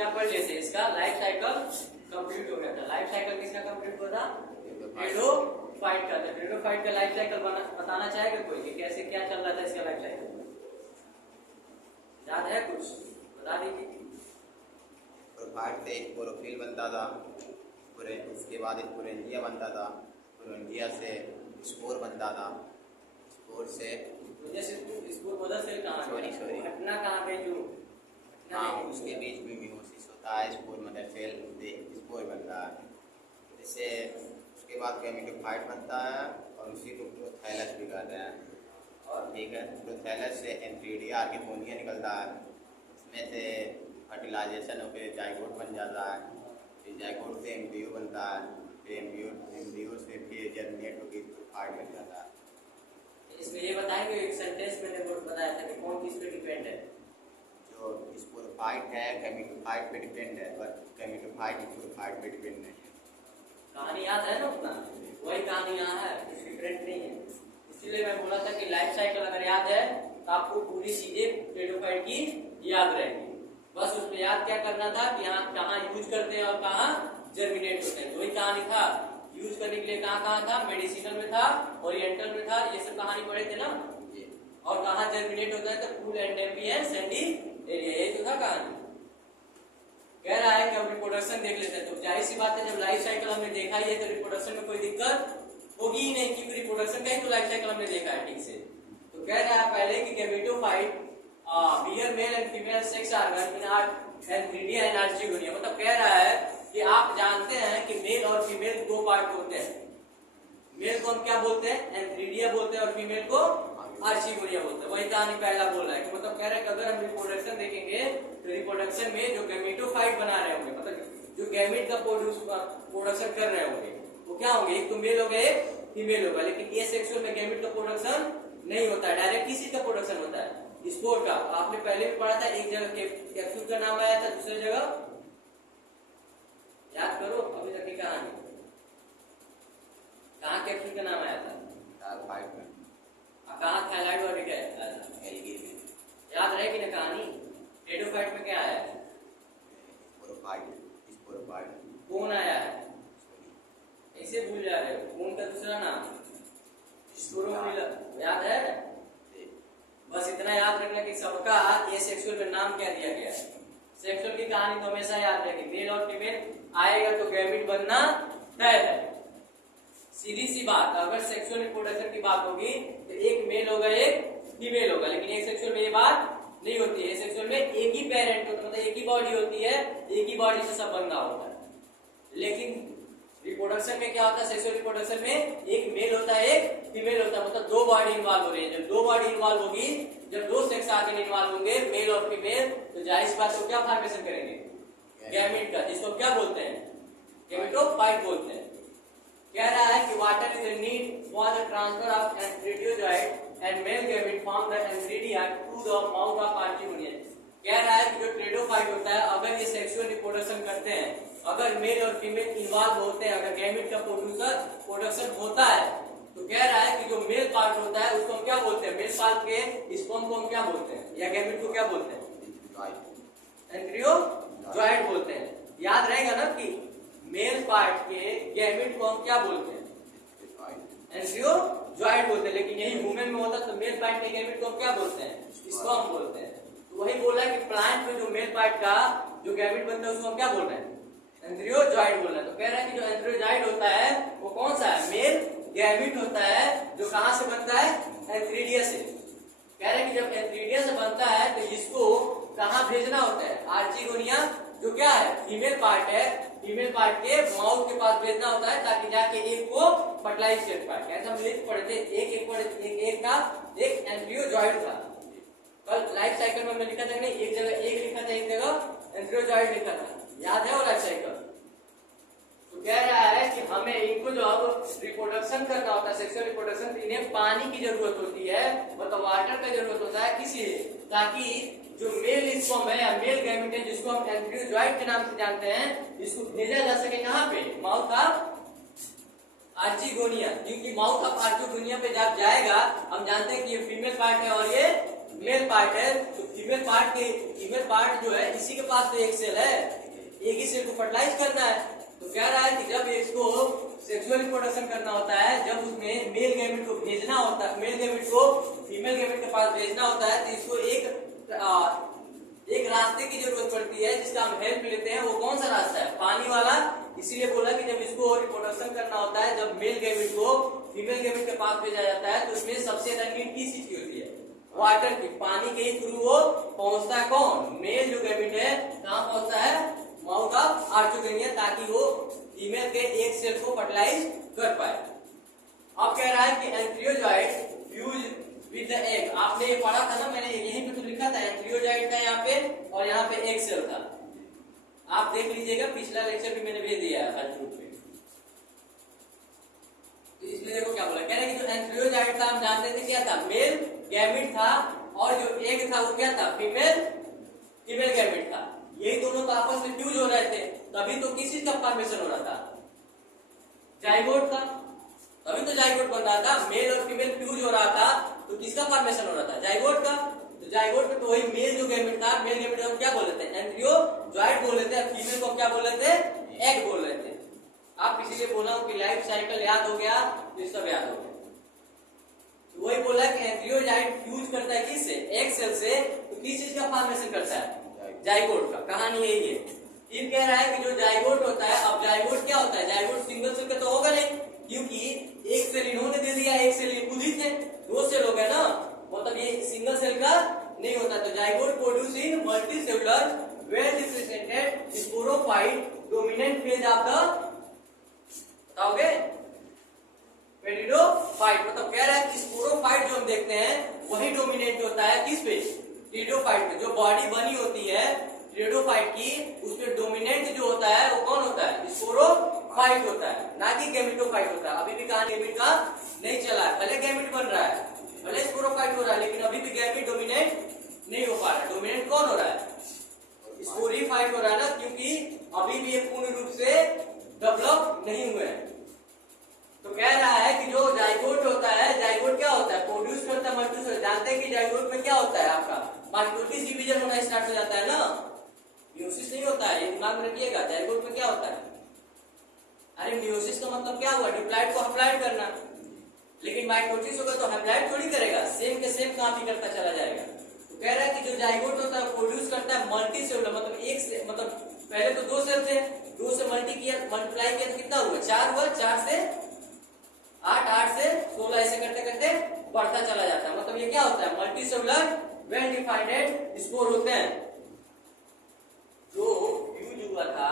क्या पढ़ लेते हैं, इसका लाइफ साइकिल कंप्लीट हो गया था। लाइफ साइकिल किसका कंप्लीट हुआ था? टेरिडोफाइट का। तो टेरिडोफाइट का लाइफ साइकिल बताना चाहेगा कोई कि कैसे क्या चल रहा था इसका लाइफ साइकिल? याद है कुछ? बता दीजिए। प्रोफाइट से क्लोरोफिल बनता था, उसके बाद स्पोरेंजिया बनता था, स्पोरेंजिया से स्पोर बनता था, स्पोर से स्पोर मदर सेल कहाँ है? घटना कहाँ पे जो हाँ उसके बीच में मियोसिस होता है, स्पोर मदर सेल से स्पोर बनता है। इससे उसके बाद गैमेटोफाइट बनता है और उसी को प्रोथैलस भी कहते हैं। और ठीक है, प्रोथैलस से एंथीरिया आर्किगोनिया निकलता है, उसमें से फर्टिलाइजेशन होकर जाइगोट बन जाता है, फिर जाइगोट से एम्ब्रियो बनता है, फिर एम्ब्रियो से फिर जर्मिनेट होकर प्रोफाइट बन जाता है। इसमें ये बताएंगे, एक सेंटेंस मैंने बताया था कि कौन किस पे डिपेंड है? जो स्पोरोफाइट है गैमेटोफाइट पे डिपेंड है, पर गैमेटोफाइट स्पोरोफाइट पे डिपेंड नहीं है। कहानी याद है ना उतना? वही कहानी यहाँ है, कुछ डिफरेंट नहीं है। इसीलिए मैं बोला था कि लाइफ साइकिल अगर याद है तो आपको पूरी चीजें टेरिडोफाइट की याद रहेगी। बस उसमें याद क्या करना था कि यहाँ कहाँ यूज करते हैं और कहाँ जर्मिनेट होते हैं। वही कहानी था। यूज करने के लिए कहाँ कहाँ था? मेडिसिनल में था, ओरिएंटल में था, ये सब कहानी पढ़े थे ना। और कहाँ जर्मिनेट होता है? तो cool and ambient Sandy area, ये तो था कहानी। कह रहा है कि अब रिप्रोडक्शन देख लेते हैं। तो जाहिर सी बात है, जब लाइफ साइकिल हमने देखा ही है तो रिप्रोडक्शन में कोई दिक्कत होगी ही नहीं, क्योंकि रिप्रोडक्शन का ही तो लाइफ साइकिल हमने देखा है ठीक से। तो कह रहा है पहले कि gametophyte bear male and female sex organ in antheridia and archegonia. मतलब कह रहा है कि आप जानते हैं कि मेल और फीमेल दो पार्ट होते हैं। मेल को हम क्या बोलते हैं? एंथीरिया बोलते हैं, और फीमेल को आर्चिगोनिया बोलते हैं। वही कहानी पहला बोल रहा है कि मतलब कह रहा है कि अगर हम रिप्रोडक्शन देखेंगे तो रिप्रोडक्शन में जो गैमेटोफाइट बना रहे होंगे, मतलब जो गैमेट का प्रोडक्शन कर रहे होंगे, वो क्या होंगे? एक तो मेल होगा, एक फीमेल होगा। लेकिन ये सेक्सुअल में गैमेट का प्रोडक्शन नहीं होता है, डायरेक्ट किसी का प्रोडक्शन होता है? स्पोर का। आपने पहले भी पढ़ा था, एक जगह कैप्सूल का नाम आया था, दूसरी जगह याद करो अभी तक की कहानी। कहाँ कैप्सूल का नाम आया था? कहाँ थायराइड और याद रहेगी ना कहानी? टेरिडोफाइट में क्या आया? कौन आया है? ऐसे भूल जा रहे हो। कौन का दूसरा नाम? स्पोरोफिला। याद है? बस इतना याद रखना कि सबका ये सेक्सुअल में नाम क्या दिया गया है। सेक्सुअल की कहानी तो हमेशा याद रहेगी। मेल और फीमेल आएगा तो गैमेट बनना तय है। सीधी सी बात, अगर सेक्सुअल रिप्रोडक्शन की बात होगी तो एक मेल होगा, एक फीमेल होगा। लेकिन एक सेक्सुअल में ये बात नहीं होती है। सेक्सुअल में एक ही पेरेंट होता है, मतलब एक ही बॉडी होती है, एक ही बॉडी से सब बंधा होता है। लेकिन रिप्रोडक्शन में क्या होता है? सेक्सुअल रिप्रोडक्शन में एक मेल होता है, एक फीमेल होता है, मतलब दो बॉडी इन्वॉल्व हो रही है। जब दो बॉडी इन्वॉल्व होगी, जब दो सेक्स आगे इन्वॉल्व होंगे, मेल और फीमेल, तो जाहिर सी बात है क्या फॉर्मेशन करेंगे? गैमेट का, जिसको क्या बोलते हैं? गैमेटोफाइट बोलते हैं। कह रहा है कि water is the need for the transfer of antherozoid and male gamete from the antheridia to the mouth of archegonia. कह रहा है कि जो टेरिडोफाइट होता है, अगर ये सेक्सुअल रिप्रोडक्शन करते हैं, अगर मेल और फीमेल इन्वॉल्व होते हैं, अगर गैमेट का प्रोडक्शन होता है, तो कह रहा है कि जो मेल पार्ट होता है उसको हम क्या बोलते हैं? मेल पार्ट के स्पर्म को हम क्या बोलते हैं, या गैमेट को क्या बोलते हैं? एंथीरियोजॉइड बोलते हैं। याद रहेगा ना कि मेल पार्ट के गैमेट को हम क्या बोलते हैं? एंथीरियोजॉइड बोलते हैं। लेकिन यही वुमेन में होता है तो मेल पार्ट के गैमेट को हम क्या बोलते हैं? स्पर्म बोलते हैं। तो वही बोला कि प्लांट में जो मेल पार्ट का जो गैमेट बनता है उसको हम क्या बोल रहे हैं? एंथीरियोजॉइड बोल रहे हैं। तो कह रहा है कि जो एंथीरियोजॉइड होता है वो कौन सा है? मेल गैमेट होता है, जो कहां से बनता है? एंथीरिया से। कह रहे हैं कि जब एंथीरिया से बनता है तो इसको कहां भेजना होता है? आर्चिगोनिया, जो क्या है? फीमेल पार्ट है, फीमेल पार्ट के माउथ के पास भेजना होता है, ताकि जाके एक को फर्टिलाइज कर पाए। कैसे हम लिख पढ़े थे? एक का एक एंथीरियोजॉइड था। कल लाइफ साइकिल में हमने लिखा था नहीं, एक जगह एक लिखा था, एक जगह एंथीरियोजॉइड लिखा था। याद है वो लाइफ साइकिल? तो कह रहा है कि हमें इनको जो अब रिप्रोडक्शन करना होता है, सेक्सुअल रिप्रोडक्शन, तो इन्हें पानी की जरूरत होती है, मतलब वाटर का जरूरत होता है। किस लिए? ताकि जो मेल स्पर्म है या मेल गैमेट है, जिसको हम एंथीरियोजॉइड के नाम से जानते हैं, इसको भेजा जा सके कहाँ पे? Mouth of archegonia. क्योंकि माउथ ऑफ आर्चिगोनिया पे जब जाएगा, हम जानते हैं कि ये फीमेल पार्ट है और ये मेल पार्ट है, तो फीमेल पार्ट जो है इसी के पास तो एक सेल है, एक ही सेल को फर्टिलाइज करना है। तो कह रहा है कि जब इसको सेक्सुअल रिप्रोडक्शन करना होता है, जब उसमें मेल गैमेट को भेजना होता है, मेल गैमेट को फीमेल गैमेट के पास भेजना होता है, तो इसको एक रास्ते की जरूरत पड़ती है जिसका हम हेल्प लेते हैं। वो कौन सा रास्ता है? पानी वाला। इसीलिए बोला कि जब इसको रिप्रोडक्शन करना होता है, जब मेल गैमेट को फीमेल गैमेट के पास भेजा जाता है, तो उसमें सबसे ज्यादा नीड किस चीज की होती है? वाटर की। पानी के ही थ्रू वो पहुंचता है कौन? मेल जो गैमेट है कहाँ पहुंचता है? माउथ ऑफ आर्थोगोनिया, ताकि वो फीमेल के एक सेल को फर्टिलाइज कर पाए। अब कह रहा है कि एम्ब्रियोजॉइड फ्यूज विद द एग। आपने ये पढ़ा था ना, मैंने यहीं पे तो लिखा था एम्ब्रियोजॉइड था यहाँ पे, और यहाँ पे एग सेल था। आप देख लीजिएगा, पिछला लेक्चर भी मैंने भेज दिया है ग्रुप पे। तो इसमें देखो क्या बोला, कह रहे हैं कि जो एम्ब्रियोजॉइड था हम जानते थे क्या था? मेल गैमेट था, और जो एग था वो क्या था? फीमेल गैमेट था। यही दोनों तो आपस में फ्यूज हो रहे थे, तभी तो किस चीज का फॉर्मेशन हो रहा था? जाइगोट का। तभी तो जाइगोट बन रहा था। मेल और फीमेल फ्यूज हो रहा था, तो किसका फॉर्मेशन हो रहा था? जाइगोट का। तो जाइगोट में तो वही मेल जो गैमेट था, मेल गैमेट हम क्या बोल रहे थे? एम्ब्रियोजॉइड बोल रहे थे। फीमेल को क्या बोल रहे थे? एग बोल रहे थे। आप इसीलिए बोला हूं कि लाइफ साइकिल याद हो गया तो सब याद हो गया। तो वही बोला कि एम्ब्रियोजॉइड फ्यूज करता है किससे? एग सेल से। तो किस चीज का फॉर्मेशन करता है? जाइगोट का। कहानी यही है। फिर कह रहा है कि जो जाइगोट होता है, अब जाइगोट क्या होता है? जाइगोट सिंगल सेल का तो होगा नहीं, क्योंकि एक सेल इन्होंने दे दिया, एक सेल ये खुद ही थे, दो सेल हो गए ना, मतलब ये सिंगल सेल का नहीं होता। तो zygote produce in multi cellular well differentiated sporophyte dominant phase of the, बताओगे? पेरिडोफाइट। मतलब कह रहा है कि स्पोरोफाइट जो हम देखते हैं वही डोमिनेंट होता है किस पे? टेरिडोफाइट पे। जो बॉडी बनी होती है टेरिडोफाइट की, उसमें डोमिनेंट जो होता है वो कौन होता है? स्पोरोफाइट होता है, ना कि गैमेटोफाइट होता है। अभी भी कहानी गैमेट का नहीं चला है, भले गैमेट बन रहा है, भले स्पोरोफाइट हो रहा है, लेकिन अभी भी गैमेट डोमिनेंट नहीं हो पा रहा है। डोमिनेंट कौन हो रहा है? स्पोरीफाइट हो रहा है ना, क्योंकि अभी भी ये पूर्ण रूप से डेवलप नहीं हुए हैं। तो कह रहा है कि जो जाइगोट होता है, जाइगोट क्या होता है? प्रोड्यूस करता है मल्टीसेलुलर। जानते हैं कि जाइगोट में क्या होता है? आपका माइटोसिस डिवीजन होना स्टार्ट हो जाता है ना, मियोसिस नहीं होता है। ये दिमाग में रखिएगा। जाइगोट में क्या होता है? अरे मियोसिस का मतलब क्या हुआ? डिप्लॉइड को हैप्लॉइड करना। लेकिन माइटोसिस होगा तो हैप्लॉइड थोड़ी करेगा, सेम के सेम काम ही करता चला जाएगा। तो कह रहा है कि जो जाइगोट होता है प्रोड्यूस करता है मल्टी सेलुलर, मतलब एक से, मतलब पहले तो दो सेल थे, दो से मल्टीप्लाई किया तो कितना हुआ? 4 हुआ, 4 से 8, 8 से 16, ऐसे करते करते बढ़ता चला जाता है। मतलब ये क्या होता है? Multi cellular well defined spore होते हैं। जो फ्यूज हुआ था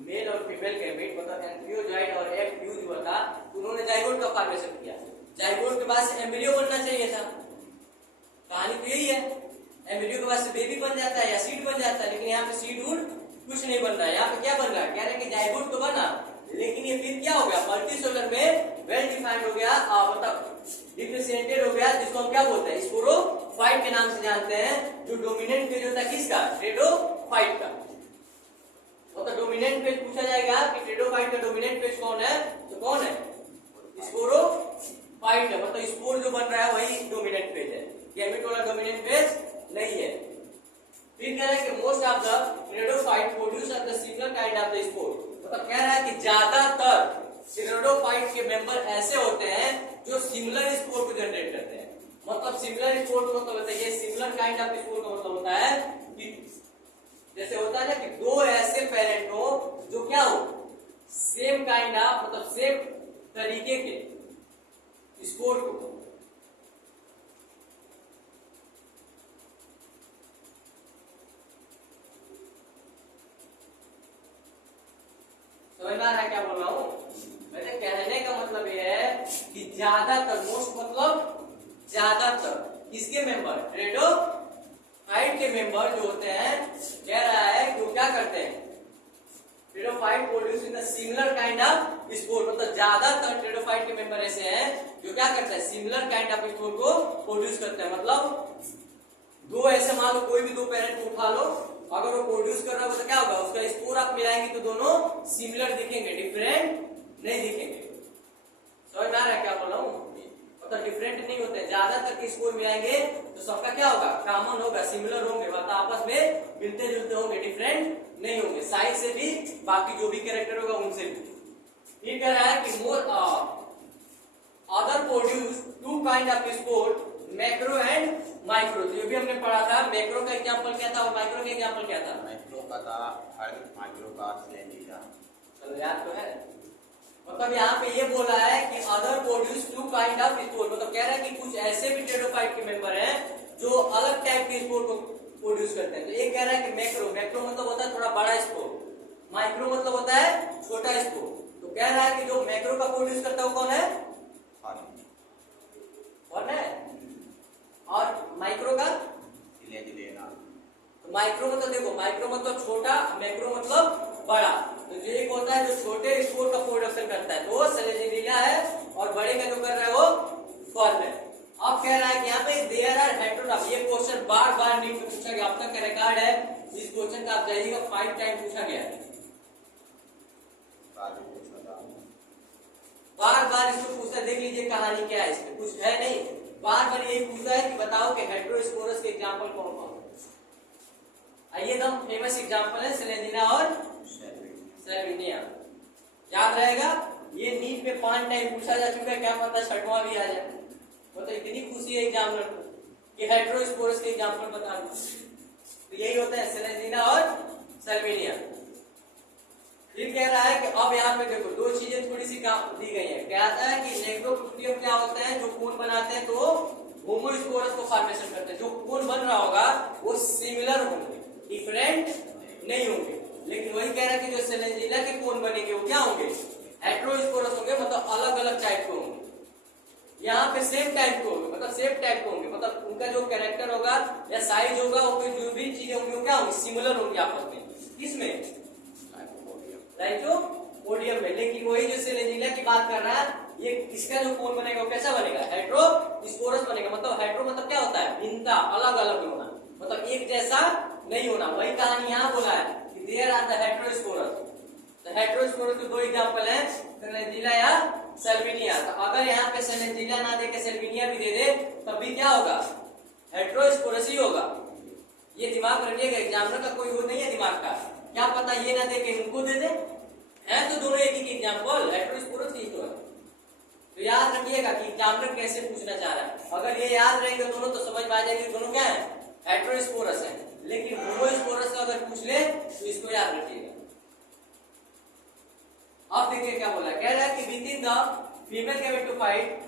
मेल और फीमेल गैमेट, मतलब एम्ब्रियोजॉइड और एग फ्यूज हुआ था, उन्होंने जाइगोट का फॉर्मेशन किया। जाइगोट के बाद से एम्ब्रियो बनना चाहिए था। कहानी तो यही है। एम्ब्रियो के बाद से बेबी बन जाता है या सीड बन जाता है, लेकिन यहाँ पे सीड वुड कुछ नहीं बन रहा है। यहाँ पे क्या बन रहा है? कह रहे हैं कि जाइगोट तो बना, लेकिन ये फिर क्या हो गया? मल्टीसेलुलर में वेल डिफाइंड हो गया, मतलब डिफरेंशिएटेड हो गया, जिसको हम क्या बोलते हैं? स्पोरोफाइट के नाम से जानते हैं। जो डोमिनेंट फेज होता है किसका? टेरिडोफाइट का। मतलब डोमिनेंट फेज पूछा जाएगा कि टेरिडोफाइट का डोमिनेंट फेज कौन है, तो कौन है? स्पोरोफाइट है। मतलब स्पोर जो बन रहा है वही डोमिनेंट फेज है, गैमेट वाला डोमिनेंट फेज नहीं है। फिर कह रहा है कि most of the pteridophyte produce the similar kind of the spore. मतलब कह रहा है कि ज्यादातर टेरिडोफाइट के मेंबर ऐसे होते हैं जो सिमिलर स्पोर को जनरेट करते हैं। मतलब सिमिलर स्पोर का मतलब होता है, ये सिमिलर काइंड ऑफ स्पोर का मतलब होता है कि जैसे होता है ना कि दो ऐसे पेरेंट हो जो क्या हो? सेम काइंड ऑफ, मतलब सेम तरीके के स्पोर को। समझ में आ रहा है क्या बोल रहा हूं? मेरे कहने का मतलब ये है कि ज्यादातर, मोस्ट मतलब ज्यादातर इसके मेंबर, टेरिडोफाइट के मेंबर जो होते हैं, कह रहा है कि वो क्या करते हैं? Pteridophyte produce in the similar kind of spore. मतलब ज्यादातर टेरिडोफाइट के मेंबर ऐसे हैं जो क्या करते हैं? सिमिलर काइंड ऑफ स्पोर को प्रोड्यूस करते हैं। मतलब दो ऐसे, मान लो कोई भी दो पेरेंट को उठा लो, अगर वो प्रोड्यूस कर रहा है तो क्या होगा? उसका स्पोर आप मिलाएंगे तो दोनों सिमिलर दिखेंगे, डिफरेंट नहीं दिखेंगे। समझ में आ रहा है क्या बोल रहा हूँ? मतलब डिफरेंट नहीं होते, ज्यादातर के स्कोर मिलाएंगे तो सबका क्या होगा, कॉमन होगा, सिमिलर होंगे, मतलब आपस में मिलते जुलते होंगे, डिफरेंट नहीं होंगे, साइज से भी, बाकी जो भी कैरेक्टर होगा उनसे भी। ये कह रहा है कि moreover produce two kind of spore, macro and micro. तो ये भी हमने पढ़ा था, मैक्रो का एग्जांपल क्या था और माइक्रो का एग्जांपल क्या था? माइक्रो का था हर्ड, माइक्रो का सिलेंडर। चलो याद तो है। मतलब यहाँ पे ये बोला है कि other produce two kind of spore, मतलब कह रहा है कि कुछ ऐसे भी टेरोफाइट के मेंबर हैं जो अलग टाइप के स्पोर को प्रोड्यूस करते हैं। तो ये कह रहा है कि मैक्रो, मैक्रो मतलब होता है थोड़ा बड़ा स्पोर, माइक्रो मतलब होता है छोटा स्पोर। तो कह रहा है कि जो मैक्रो का प्रोड्यूस करता है वो कौन है? कौन है? और माइक्रो का? तो माइक्रो मतलब देखो, माइक्रो मतलब छोटा, मैक्रो मतलब बड़ा। तो जो एक होता है जो छोटे स्पोर का प्रोडक्शन करता है तो वो सेलेजिनिया है, और बड़े का जो कर रहा है वो फर्न है। अब कह रहा है कि यहाँ पे देयर आर हेटेरोट्रॉफ, ये क्वेश्चन बार बार नीट में पूछा गया, अब तक का रिकॉर्ड है इस क्वेश्चन का, आप जाइएगा 5 टाइम पूछा गया है, बार बार इसको पूछा। देख लीजिए कहानी क्या है, इसमें कुछ है नहीं, बार बार यही पूछा है कि बताओ कि हेटेरोस्पोरस के एग्जांपल कौन कौन। आइए एकदम फेमस एग्जांपल है सेलेजिना और सेल्विनिया, याद रहेगा। ये नीट में 5 टाइम पूछा जा चुका है, क्या पता 6वां भी आ जाए। मतलब इतनी खुशी है एग्जामिनर को कि हेटेरोस्पोरस के एग्जांपल बता दो। तो यही होता है सेलेजिना और सेल्विनिया। फिर कह रहा है कि अब यहाँ पे देखो दो चीजें थोड़ी सी दी गई है। कहता है कि नेक्रोप्लूटियम क्या होता है, जो कोन बनाते हैं तो होमोस्पोरस को फॉर्मेशन करते हैं। जो कोन बन रहा होगा वो सिमिलर होंगे, डिफरेंट नहीं होंगे। लेकिन वही कह रहा है कि जो सेलेजिना के कोन बनेंगे वो क्या होंगे, हेटेरोस्पोरस होंगे, मतलब अलग अलग टाइप के होंगे। यहाँ पे सेम टाइप के होंगे, मतलब सेम टाइप के होंगे, मतलब उनका जो कैरेक्टर होगा या साइज होगा, वो जो भी चीजें होंगी वो क्या होंगी, सिमिलर होंगी आपस में। किसमें? लाइकोपोडियम में। लेकिन वही जो सेलेजिना की बात कर रहा है, ये इसका जो कोन बनेगा वो कैसा बनेगा, हेटेरोस्पोरस बनेगा। मतलब हेटेरो मतलब क्या होता है, भिन्नता, अलग अलग होना, मतलब एक जैसा नहीं होना। वही कहानी यहाँ बोला है कि देयर आर द हेटेरोस्पोरस। तो हेटेरोस्पोरस के दो एग्जांपल हैं, सेलेजिना या सेल्विनिया। तो अगर यहाँ पे सेलेजिना ना देके सेल्विनिया भी दे दे तब भी क्या होगा, हेटेरोस्पोरस ही होगा। ये दिमाग रखिएगा, एग्जामिनर का कोई वो नहीं है दिमाग का, क्या पता ये ना दे के उनको दे दे, है तो दोनों एक ही एग्जांपल, हेटेरोस्पोरस ही तो है। तो याद रखिएगा कि एग्जामिनर कैसे पूछना चाह रहा है। अगर ये याद रहेंगे दोनों तो समझ में आ जाएगी दोनों क्या है, हेटेरोस्पोरस है। लेकिन होमोस्पोरस का अगर पूछ ले तो इसको याद रखिएगा। अब देखिए क्या बोला, कह रहा है कि with in the female gametophyte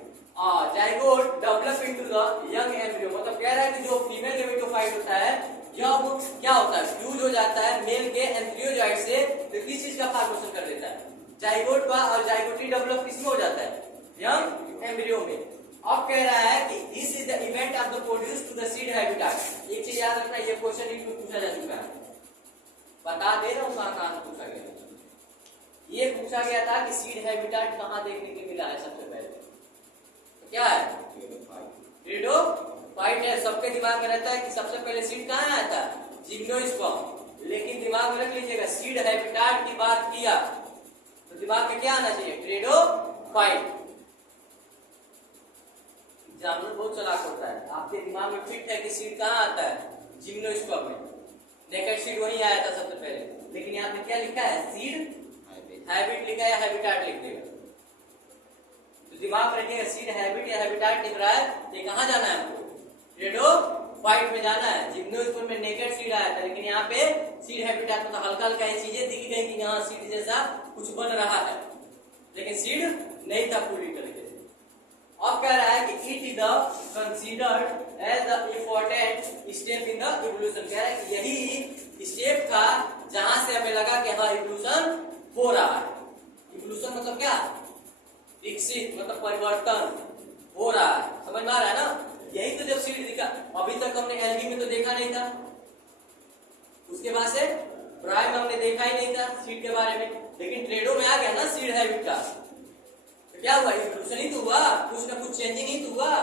zygote develop into the young embryo. मतलब कह रहा है कि जो फीमेल गैमेटोफाइट होता है जब क्या होता है, फ्यूज हो जाता है मेल के एम्ब्रियोजाइट से, तो किस चीज का फॉर्मेशन कर देता है, जाइगोट का। और जाइगोटी डेवलप किसमें हो जाता है, यंग एम्ब्रियो में। अब कह रहा है कि this is the event of the produce to the seed habitat. एक चीज याद रखना, ये क्वेश्चन इसमें पूछा जा चुका है, बता दे रहा हूं कहां पूछा गया। ये पूछा गया था कि सीड हैबिटेट कहां देखने को मिला है सबसे पहले, तो क्या है, टेरिडोफाइट है। सबके दिमाग में रहता है कि सबसे पहले सीड कहां आया था, जिम्नोस्पर्म। लेकिन दिमाग में रख लीजिएगा, सीड हैबिटेट की बात किया तो दिमाग में क्या आना चाहिए, टेरिडोफाइट। जानवर बहुत चालाक होता है, आपके दिमाग में फिट है कि सीड कहां आता है, जिम्नोस्पर्म में। नेकेड सीड वही आया था सबसे पहले, लेकिन यहाँ पे क्या लिखा है, सीड हैबिट लिखा है या हैबिटेट लिख देगा। तो दिमाग रखिएगा, सीड हैबिट या हैबिटेट लिख रहा है, ये कहां जाना है हमको, टेरिडोफाइट में जाना है। जिम्नोस्पर्म में नेकेड सीड आया था, लेकिन यहाँ पे सीड हैबिटेट में तो हल्का हल्का ये चीजें दिख गई कि यहाँ सीड जैसा कुछ बन रहा है, लेकिन सीड नहीं था पूरी तरीके से। अब कह रहा है कि it is considered as the important step in the evolution. कह रहा है कि यही स्टेप था जहां से हमें लगा कि हाँ इवोल्यूशन हो रहा है। इवोल्यूशन मतलब क्या, विकसित, मतलब परिवर्तन हो रहा है, समझ में आ रहा है ना। यही तो जब सीड दिखा, अभी तक हमने एल्गी में तो देखा नहीं था, उसके बाद से ब्राय में हमने देखा ही नहीं था सीड के बारे में, लेकिन ट्रेडो में आ गया ना सीड हैबिट का, तो क्या हुआ, इवोल्यूशन ही तो हुआ, कुछ ना कुछ चेंजिंग ही तो हुआ,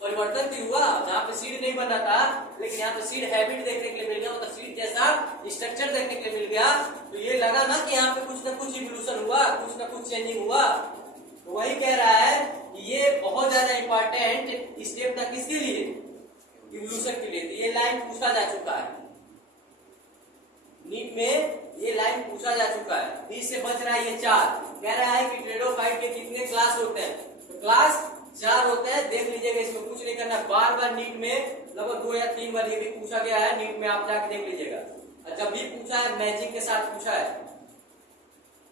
परिवर्तन भी हुआ। जहाँ पे सीड नहीं बना था, लेकिन यहाँ पे सीड हैबिट देखने के लिए मिल गया, मतलब सीड जैसा स्ट्रक्चर देखने के लिए मिल गया, तो ये लगा ना कि यहाँ पे कुछ ना कुछ इवोल्यूशन हुआ, कुछ ना कुछ चेंजिंग हुआ। तो वही कह रहा है ये बहुत ज्यादा इंपॉर्टेंट स्टेप था किसके लिए, इवोल्यूशन के लिए। तो ये लाइन पूछा जा चुका है नीट में, ये लाइन पूछा जा चुका है। 20 से बच रहा है ये 4। कह रहा है कि टेरिडोफाइट के कितने क्लास होते हैं, तो क्लास 4 होते हैं। देख लीजिएगा, इसमें कुछ नहीं करना, बार बार नीट में लगभग 2 या 3 बार ये भी पूछा गया है नीट में, आप जाके देख लीजिएगा। और जब भी पूछा है मैचिंग के साथ पूछा है,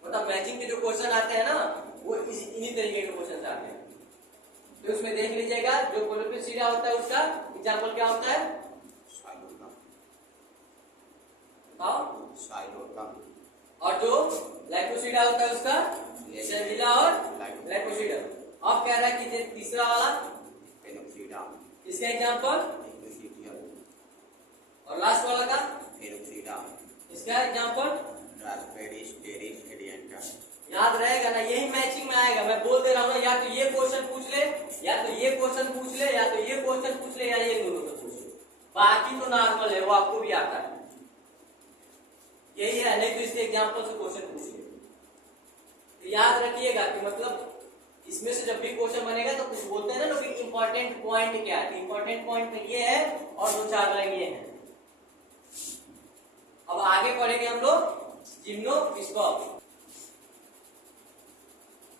मतलब मैचिंग के जो क्वेश्चन आते हैं ना वो इन्हीं तरीके के क्वेश्चन आते हैं। तो उसमें देख लीजिएगा, जो कोलोपेसीडा होता है उसका एग्जाम्पल क्या होता है, और जो लाइकोसीडा होता है उसका सेल्विला और लाइकोसीडा। अब कह रहा है कि तीसरा वाला इसका एग्जाम्पल, और लास्ट वाला का इसका एग्जाम्पल याद रहेगा ना, यही मैचिंग में आएगा। मैं बोल दे रहा हूँ ना, या तो ये क्वेश्चन पूछ ले, या तो ये क्वेश्चन पूछ ले, या तो ये क्वेश्चन पूछ ले, या ये दोनों से पूछ ले। बाकी तो नॉर्मल है, वो आपको भी आता है, यही है। नहीं तो इसके एग्जाम्पल से क्वेश्चन पूछ ले। तो याद रखिएगा कि मतलब इसमें से जब भी क्वेश्चन बनेगा तो कुछ बोलते हैं ना लोग, इंपॉर्टेंट पॉइंट क्या है। इंपॉर्टेंट पॉइंट में ये है और 2-4 लाइन ये है। अब आगे पढ़ेंगे हम लोग जिम्नोस्पर्म।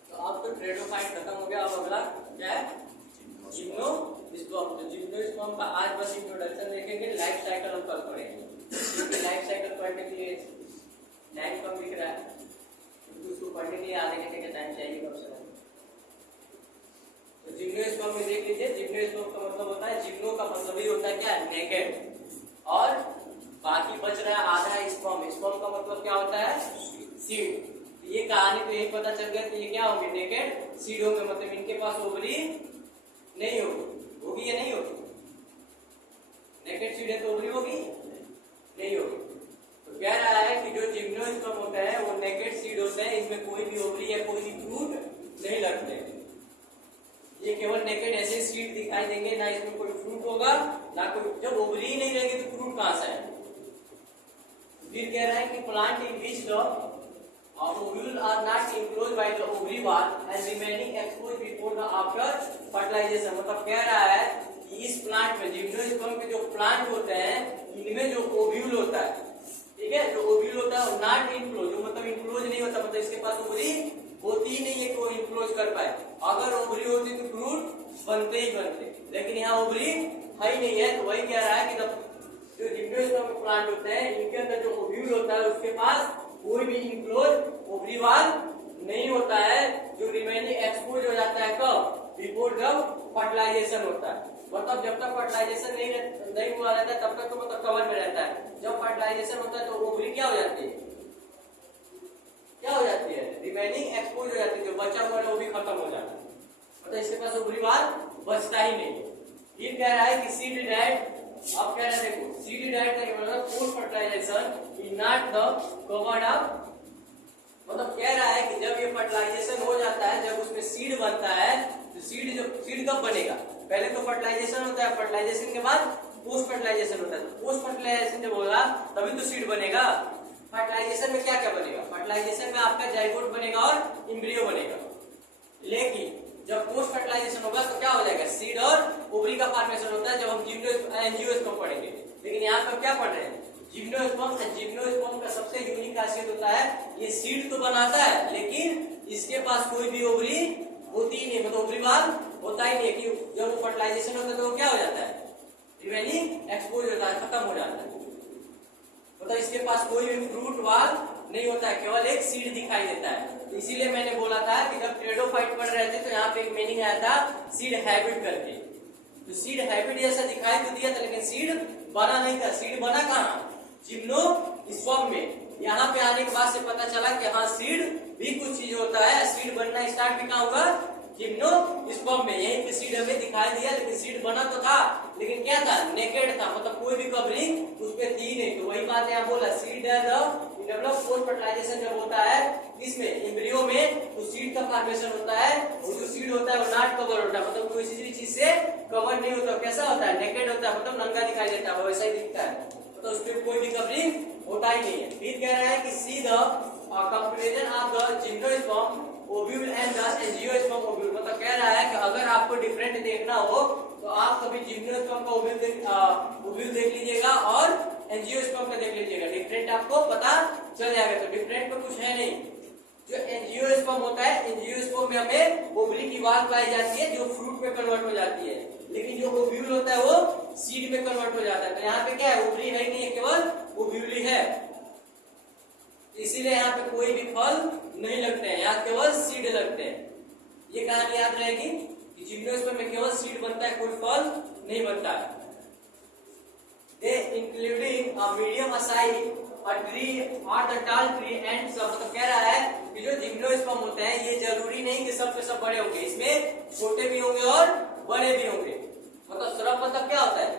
तो अब तो टेरिडोफाइट खत्म हो गया, अब अगला क्या है, जिम्नोस्पर्म। तो जिम्नोस्पर्म का आज बस इंट्रोडक्शन देखेंगे, लाइफ साइकिल हम कल पढ़ेंगे। लाइफ साइकिल पढ़ने के लिए टाइम कम दिख रहा है, क्योंकि उसको पढ़ने के लिए आधे घंटे का टाइम चाहिए कम से कम। तो जिम्नोस्पर्म में देख लीजिए, जिम्नोस्पर्म का मतलब होता है, जिम्नो का मतलब ही होता है क्या, नेकेड, और बाकी बच रहा है आधा स्पर्म। स्पर्म का मतलब क्या होता है, सीड। ये कहानी तो यही पता चल गया, तो ये क्या होंगे, नेकेड सीड होंगे, मतलब इनके पास ओवरी नहीं होगी या नहीं होगी, नेकेड सीड है तो ओवरी होगी नहीं होगी। तो कह रहा है कि जो जिम्नोस्पर्म होता है वो नेकेड सीड होते हैं, इसमें कोई भी ओवरी या कोई भी फ्रूट नहीं लगते। ये केवल नेकेड ऐसे सीड दिखाई देंगे, ना इसमें कोई फ्रूट होगा ना कोई, जब ओवरी ही नहीं रहेगी तो फ्रूट कहां से आएगा। फिर कह रहा है कि plant in which the ovule are not enclosed by the ovary wall and remaining exposed before the after fertilization। मतलब कह रहा है कि इस प्लांट में, जिम्नोस्पर्म के जो प्लांट होते हैं इनमें जो ओव्यूल होता है, ठीक है, जो ओव्यूल होता है वो नॉट इनक्लोज, जो मतलब इनक्लोज नहीं होता, मतलब इसके पास ओवरी होती ही नहीं है कि वो इनक्लोज कर पाए। अगर ओवरी होती तो फ्रूट बनते ही बनते, लेकिन यहाँ ओवरी है ही नहीं है। तो वही कह रहा है कि जो जिम्नोस्पर्म के प्लांट होते हैं इनके अंदर जो ओव्यूल होता है उसके पास कोई भी इनक्लोज ओवरी वॉल नहीं होता है, जो रिमेनिंग एक्सपोज हो जाता है कब, बिफोर जब फर्टिलाइजेशन होता है। मतलब जब तक फर्टिलाइजेशन नहीं हुआ रहता है तब तक तो मतलब कवर में रहता है। जब फर्टिलाइजेशन होता है तो ओवरी क्या हो जाती है, क्या हो जाती है, रिमेनिंग एक्सपोज हो जाती है, जो बचा हुआ है वो भी खत्म हो जाता है, मतलब इसके पास ओवरी वॉल बचता ही नहीं। फिर कह रहा है कि सीड डाइट, अब कह रहा है देखो, सीड डाइट का मतलब post fertilization is not the covered up. मतलब कह रहा है कि जब ये फर्टिलाइजेशन हो जाता है, जब उसमें सीड बनता है, तो सीड कब बनेगा, पहले तो फर्टिलाइजेशन होता है, फर्टिलाइजेशन के बाद पोस्ट फर्टिलाइजेशन होता है। तो पोस्ट फर्टिलाइजेशन जब होगा तभी तो सीड बनेगा। फर्टिलाइजेशन में क्या क्या बनेगा, फर्टिलाइजेशन में आपका जाइगोट बनेगा और एम्ब्रियो बनेगा। लेकिन जब पोस्ट फर्टिलाइजेशन होगा तो क्या हो जाएगा, सीड और ओवरी का फॉर्मेशन होता है, जब हम एंजियोस्पर्म पढ़ेंगे। लेकिन यहाँ पर क्या पढ़ रहे हैं, जिम्नोस्पर्म। जिम्नोस्पर्म का सबसे यूनिक खासियत होता है ये सीड तो बनाता है, लेकिन इसके पास कोई भी ओवरी होती ही नहीं, मतलब ओवरी वॉल होता ही नहीं है। कि जब वो फर्टिलाइजेशन होता है तो वो क्या हो जाता है, रिमेनिंग एक्सपोज होता है, खत्म हो जाता है, मतलब इसके पास कोई भी फ्रूट वॉल नहीं होता है, केवल एक सीड दिखाई देता है। तो इसीलिए मैंने बोला था कि जब टेरिडोफाइट पढ़ रहे थे तो यहाँ पे एक मीनिंग आया था सीड हैबिट करके। तो सीड हैबिट जैसा दिखाई तो दिया था, लेकिन सीड बना नहीं था। सीड बना कहाँ, जिम्नोस्पर्म में। यहाँ पे आने के बाद से पता चला कि हाँ सीड भी कुछ चीज होता है, सीड बनना स्टार्ट भी कहाँ होगा, जिम्नोस्पर्म में। यही पे सीड हमें दिखाई दिया, लेकिन सीड बना तो था, लेकिन क्या था, नेकेड था, मतलब कोई भी कवरिंग उस पर थी नहीं। तो वही बात यहाँ बोला, सीड डेवलप पोस्ट फर्टिलाइजेशन जब होता है इसमें एम्ब्रियो में, तो सीड का फॉर्मेशन होता है, और जो सीड होता है वो नॉट कवर होता है, मतलब कोई किसी चीज से कवर नहीं होता। कैसा होता है, नेकेड होता है, मतलब नंगा दिखाई देता है, वैसा ही दिखता है, मतलब उसमें कोई भी कवरिंग होता ही नहीं है। फिर कह रहा है कि see the comparison of the gymnosperm ovule and the angiosperm ovule. मतलब कह रहा है कि अगर आपको डिफरेंट देखना हो तो आप कभी जिम्नोस्पर्म का ओव्यूल देख लीजिएगा और एंजियोस्पर्म का देख लीजिएगा, डिफरेंट आपको पता चल जाएगा। तो डिफरेंट में कुछ है नहीं। जो एंजियोस्पर्म होता है, एंजियोस्पर्म में हमें ओवरी की वाल पाई जाती है जो फ्रूट में कन्वर्ट हो जाती है, लेकिन जो ओव्यूल होता है वो सीड में कन्वर्ट हो जाता है। तो यहाँ पे क्या है, ओवरी है नहीं है, केवल ओव्यूल ही है, इसीलिए यहाँ पे कोई भी फल नहीं लगते हैं, यहाँ केवल सीड लगते हैं। ये कहानी याद रहेगी कि जिम्नोस्पर्म में केवल सीड बनता है, कोई फल नहीं बनता है। They including a medium size, a tree or the tall tree and सब। मतलब कह रहा है कि जो जिम्नोस्पर्म होते हैं ये जरूरी नहीं कि सब के सब बड़े होंगे, इसमें छोटे भी होंगे और बड़े भी होंगे। मतलब श्रब मतलब क्या होता है,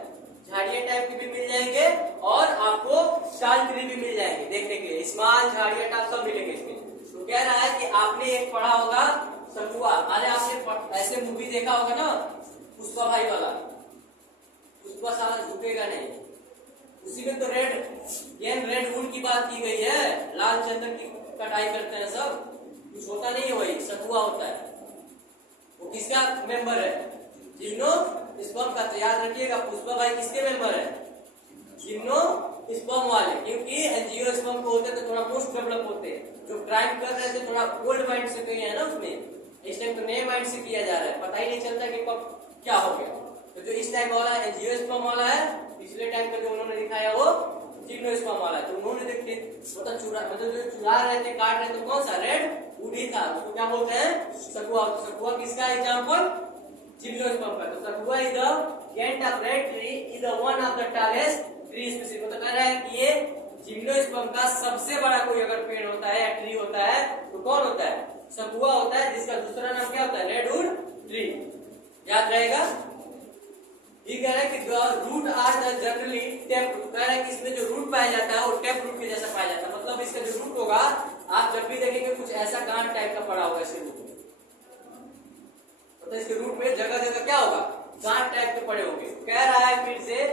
झाड़िया टाइप के भी मिल जाएंगे और आपको टाल ट्री भी मिल जाएंगे देखने के लिए, स्मॉल झाड़िया टाइप सब मिलेंगे इसमें। तो कह रहा है कि आपने एक पढ़ा होगा सखुआ, अरे आपने ऐसे मूवी देखा होगा ना पुष्पा भाई वाला, पुष्पा साला झुकेगा नहीं, उसी में तो रेड वुड की बात की गई है, लाल चंदन की कटाई करते हैं सब, कुछ होता नहीं है, वही सखुआ होता है। वो किसका मेंबर है, जिम्नोस्पर्म का। तो याद रखिएगा पुष्पा भाई किसके मेंबर है, जिम्नोस्पर्म वाले, क्योंकि एंजियोस्पर्म को होते तो थोड़ा मोस्ट डेवलप होते हैं, जो क्राइम कर रहे थे थोड़ा ओल्ड माइंड से किए हैं ना उसमें, इस टाइम तो नए माइंड से किया जा रहा है, पता ही नहीं चलता कि कब क्या हो गया। तो जो इस टाइम वाला एंजियोस्पर्म वाला है, पिछले टाइम का जो उन्होंने दिखाया वो जिम्नोस्पर्म वाला है। तो उन्होंने देखते मतलब जो चुरा रहे थे, काट रहे थे, कौन सा रेड वुड ही था, उसको क्या बोलते हैं, सखुआ। सखुआ किसका एग्जाम्पल, जिम्नोस्पर्म का। तो Sequoia is the giant of red tree is the one of the tallest tree species. मतलब कह रहा है कि ये जिम्नोस्पर्म का सबसे बड़ा कोई अगर पेड़ होता है या ट्री होता है तो कौन होता है, सखुआ होता है, जिसका दूसरा नाम क्या होता है, रेडवुड ट्री। याद रहेगा। ये कह रहा है कि root are the generally tap root. कह रहा है कि इसमें जो रूट पाया जाता है वो टेप रूट के जैसा पाया जाता है। मतलब इसका जो रूट होगा आप जब भी देखेंगे कुछ ऐसा गांठ टाइप का पड़ा होगा इसके रूट में, मतलब इसके रूट में जगह जगह क्या होगा, गांठ टाइप के पड़े होंगे। कह रहा है फिर से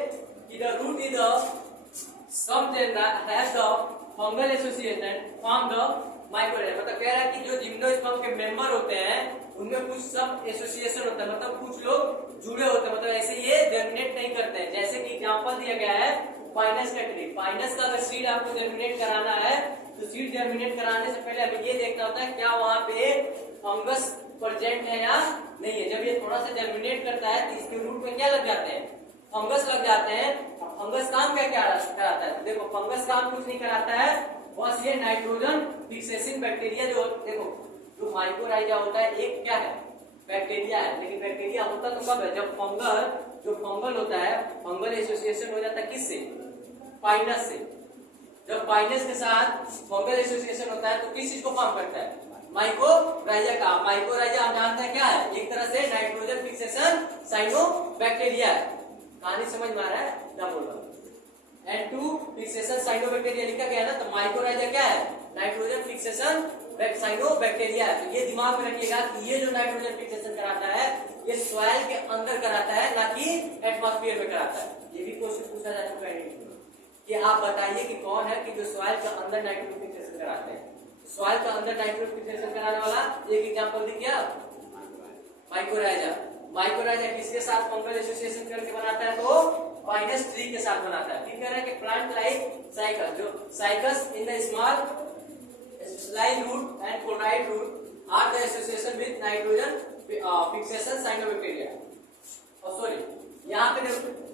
कि the root is the something that has the fungal association from the mycorrhiza। मतलब कह रहा है कि जो जिम्नोस्पर्म के मेंबर होते हैं उनमें कुछ सब एसोसिएशन होता है, मतलब कुछ लोग जुड़े होते हैं, मतलब ऐसे ये जर्मिनेट नहीं करते हैं। जैसे कि एग्जांपल दिया गया है पाइनस का ट्री, पाइनस का अगर सीड आपको जर्मिनेट कराना है तो सीड जर्मिनेट कराने से पहले हमें ये देखना होता है क्या वहां पे फंगस प्रेजेंट है या नहीं है। जब ये थोड़ा सा जर्मिनेट करता है तो इसके रूट में क्या लग जाते हैं, फंगस लग जाते हैं। फंगस काम क्या क्या कराता है, देखो फंगस काम कुछ नहीं कराता है, बस ये नाइट्रोजन फिक्सेशन बैक्टीरिया जो देखो जो माइकोराइजा होता है एक क्या है, बैक्टीरिया है, लेकिन बैक्टीरिया होता तो कब है, जब फंगल होता है, फंगल एसोसिएशन हो जाता है किससे, पाइनस से। जब पाइनस के साथ फंगल एसोसिएशन होता है तो किस चीज को फॉर्म करता है, माइकोराइजा का। माइकोराइजा हम जानते हैं क्या है, एक तरह से नाइट्रोजन फिक्सेशन साइनोबैक्टीरिया है। कहानी समझ में आ रहा है क्या बोल रहा हूँ, N2 फिक्सेशन साइनोबैक्टीरिया लिखा गया ना, तो माइकोराइजा क्या है, नाइट्रोजन फिक्सेशन साइनोबैक्टीरिया है। तो ये दिमाग में रखिएगा कि ये जो नाइट्रोजन फिक्सेशन कराता है ये सॉइल के अंदर कराता है, ना कि एटमॉस्फेयर में कराता है। ये भी क्वेश्चन पूछा जा चुका है कि आप बताइए कि कौन है कि जो सॉइल के अंदर नाइट्रोजन फिक्सेशन कराते हैं। सॉइल के अंदर नाइट्रोजन फिक्सेशन कराने वाला एक एग्जांपल दिख गया, माइकोराइजा। माइकोराइजा किसके साथ फंगल एसोसिएशन करके बनाता है, तो पाइनस ट्री के साथ बनाता है। फिर कह रहा है कि प्लांट लाइक साइकस, जो Cycas in the small slide root and coralloid root are the association with nitrogen fixation cyanobacteria. और सॉरी यहाँ पे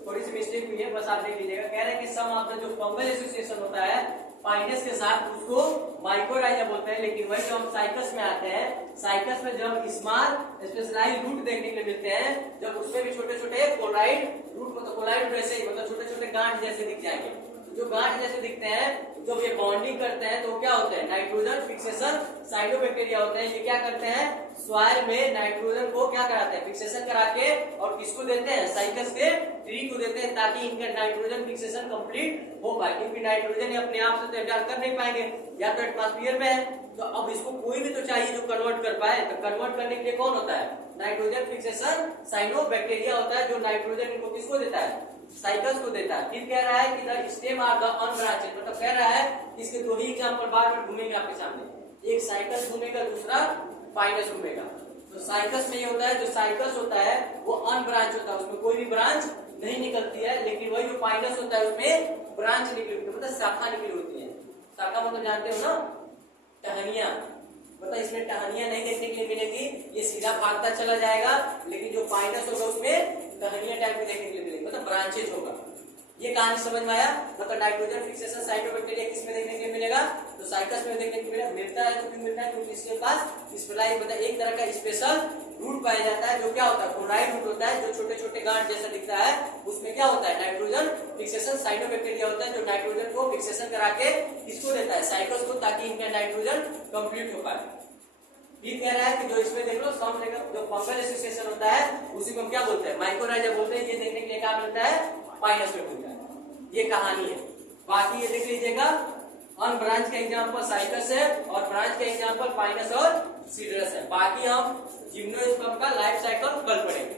थोड़ी सी मिस्टेक हुई है, बस आप देख लीजिएगा। कह रहे हैं कि सम ऑफ द जो फंगल एसोसिएशन होता है पाइनस के साथ उसको माइकोराइजा बोलते हैं, लेकिन वही जब हम साइकस में आते हैं, साइकस में जब स्मॉल स्पेशलाइज्ड रूट देखने के लिए मिलते हैं, जब उसमें भी छोटे छोटे कोलाइड रूट, मतलब कोलाइड जैसे ही, मतलब छोटे छोटे गांठ जैसे दिख जाएंगे। तो जो गांठ जैसे दिखते हैं जब ये बॉन्डिंग करते हैं तो क्या होते हैं, नाइट्रोजन फिक्सेशन साइनोबैक्टीरिया होते हैं। ये क्या करते हैं, सॉइल में नाइट्रोजन को क्या कराते हैं, फिक्सेशन करा के, और किसको देते हैं, साइकस के ट्री को देते हैं, ताकि इनका नाइट्रोजन फिक्सेशन कंप्लीट हो पाए। क्योंकि नाइट्रोजन अपने आप से तो एब्जॉर्ब कर नहीं पाएंगे, या तो एटमॉस्फेयर में है, तो अब इसको कोई भी तो चाहिए जो कन्वर्ट कर पाए। तो कन्वर्ट करने के लिए कौन होता है, नाइट्रोजन फिक्सेशन साइनोबैक्टीरिया होता है, जो नाइट्रोजन इनको किसको देता है, साइकस को देता है। फिर कह रहा है कि the stem are the unbranched, मतलब कह रहा है इसके दो ही एग्जांपल बार बार घूमेंगे आपके सामने, एक साइकस घूमेगा, दूसरा पाइनस ओमेगा। तो साइकस में ये होता है, जो साइकस होता है वो अनब्रांच होता है, उसमें कोई भी ब्रांच नहीं निकलती है, लेकिन वही जो पाइनस होता है उसमें ब्रांच निकली होती है, मतलब शाखा निकली होती है। शाखा मतलब जानते हो ना, टहनियां, मतलब इसमें टहनियां नहीं देखने के लिए मिलेगी, ये सीधा भागता चला जाएगा, लेकिन जो पाइनस होगा उसमें टहनियां टाइप में देखने के लिए मिलेगी, मतलब ब्रांचेज होगा। ये कहानी समझ में आया? मतलब नाइट्रोजन फिक्सेशन साइटोबैक्टीरिया किसमें देखने के लिए मिलेगा? तो साइकस में देखने के लिए मिलता है। तो क्यों मिलता है? क्योंकि इसके पास स्पेशलाइज मतलब एक तरह का स्पेशल रूट पाया जाता है, जो क्या होता है, क्लोराइड रूट होता है, जो छोटे छोटे गांठ जैसा दिखता है, उसमें क्या होता है, नाइट्रोजन फिक्सेशन साइटोबैक्टीरिया होता है, जो नाइट्रोजन को फिक्सेशन करा के किसको देता है, साइकस को, ताकि इनका नाइट्रोजन कंप्लीट हो पाए। ये कह रहा है कि जो इसमें देख लो सम जो फंगल एसोसिएशन होता है उसी को हम क्या बोलते हैं, माइकोराइजा बोलते हैं। ये देखने के लिए क्या मिलता है, पाइनस में मिलता है। ये कहानी है। बाकी ये देख लीजिएगा, अनब्रांच का एग्जांपल साइकस है और ब्रांच का एग्जांपल पाइनस और सीडरस है। बाकी हम जिम्नोस्पर्म का लाइफ साइकिल कल पढ़ेंगे।